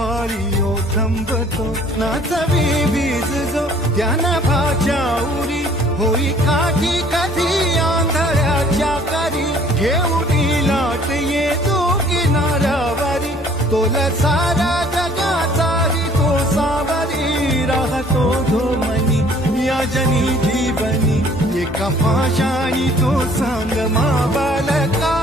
हॉलियो थंबतो नाचवी वीज जो त्याना भाच्या उरी होई काठी कधी आंधळ्याच्या करी घेऊन लाट येतो किनाऱ्यावरी तोल सारा जगाचारी तो सावरी राहतो धोमनी या जनी जीवनी एका फाशाणी तो सांग मा बालका